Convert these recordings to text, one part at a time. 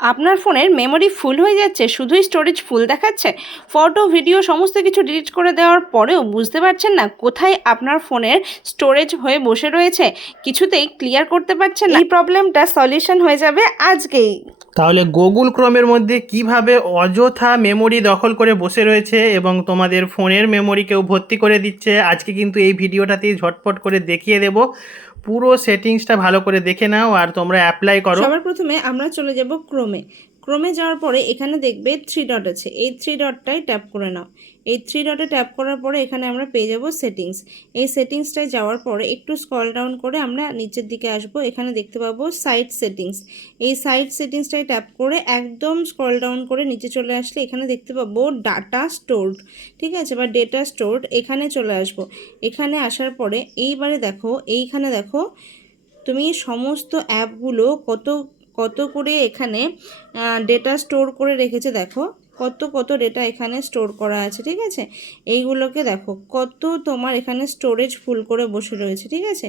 আপনার ফোনের মেমোরি ফুল হয়ে যাচ্ছে, শুধুই স্টোরেজ ফুল দেখাচ্ছে, ফটো ভিডিও সমস্ত কিছু ডিলিট করে দেওয়ার পরেও বুঝতে পারছেন না কোথায় আপনার ফোনের স্টোরেজ হয়ে বসে রয়েছে, কিছুতেই ক্লিয়ার করতে পারছেন না। এই প্রবলেমটা সলিউশন হয়ে যাবে আজকেই। তাহলে গুগল ক্রোমের মধ্যে কিভাবে অযথা মেমোরি দখল করে বসে রয়েছে এবং তোমাদের ফোনের মেমোরিকেও ভর্তি করে দিচ্ছে, আজকে কিন্তু এই ভিডিওটাতেই ঝটপট করে দেখিয়ে দেব। পুরো সেটিংসটা ভালো করে দেখে নাও আর তোমরা অ্যাপ্লাই করো। সবার প্রথমে আমরা চলে যাব ক্রোমে। ক্রোমে যাওয়ার পরে এখানে দেখবে 3 ডট আছে, এই 3 ডটটাই ট্যাপ করে নাও। এই 3 ডটে ট্যাপ করার পরে এখানে আমরা পেয়ে যাব সেটিংস। এই সেটিংসটায় যাওয়ার পরে একটু স্ক্রল ডাউন করে আমরা নিচের দিকে আসব, এখানে দেখতে পাবো সাইট সেটিংস। এই সাইট সেটিংসটায় ট্যাপ করে একদম স্ক্রল ডাউন করে নিচে চলে আসলে এখানে দেখতে পাবো ডাটা স্টোরড, ঠিক আছে, বা ডেটা স্টোরড, এখানে চলে আসব। এখানে আসার পরে এইবারে দেখো, এইখানে দেখো তুমি সমস্ত অ্যাপগুলো কত কত করে এখানে ডেটা স্টোর করে রেখেছে, দেখো কত কত ডেটা এখানে স্টোর করা আছে, ঠিক আছে। এইগুলোকে দেখো কত তোমার এখানে স্টোরেজ ফুল করে বসে রয়েছে, ঠিক আছে।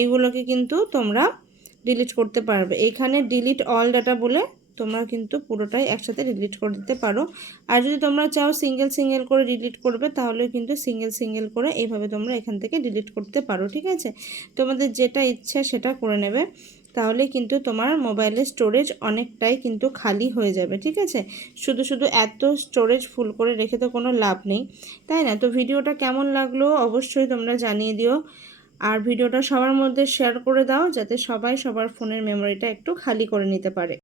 এইগুলোকে কিন্তু তোমরা ডিলিট করতে পারবে। এখানে ডিলিট অল ডাটা বলে তোমরা কিন্তু পুরোটাই একসাথে ডিলিট করে দিতে পারো। আর যদি তোমরা চাও সিঙ্গেল সিঙ্গেল করে ডিলিট করবে, তাহলে কিন্তু সিঙ্গেল সিঙ্গেল করে এইভাবে তোমরা এখান থেকে ডিলিট করতে পারো, ঠিক আছে। তোমাদের যেটা ইচ্ছা সেটা করে নেবে, তাহলে কিন্তু তোমার মোবাইলের স্টোরেজ অনেকটাই কিন্তু খালি হয়ে যাবে, ঠিক আছে। শুধু শুধু এত স্টোরেজ ফুল করে রেখে তো কোনো লাভ নেই, তাই না? তো ভিডিওটা কেমন লাগলো অবশ্যই তোমরা জানিয়ে দিও। আর ভিডিওটা সবার মধ্যে শেয়ার করে দাও, যাতে সবাই সবার ফোনের মেমোরিটা একটু খালি করে নিতে পারে।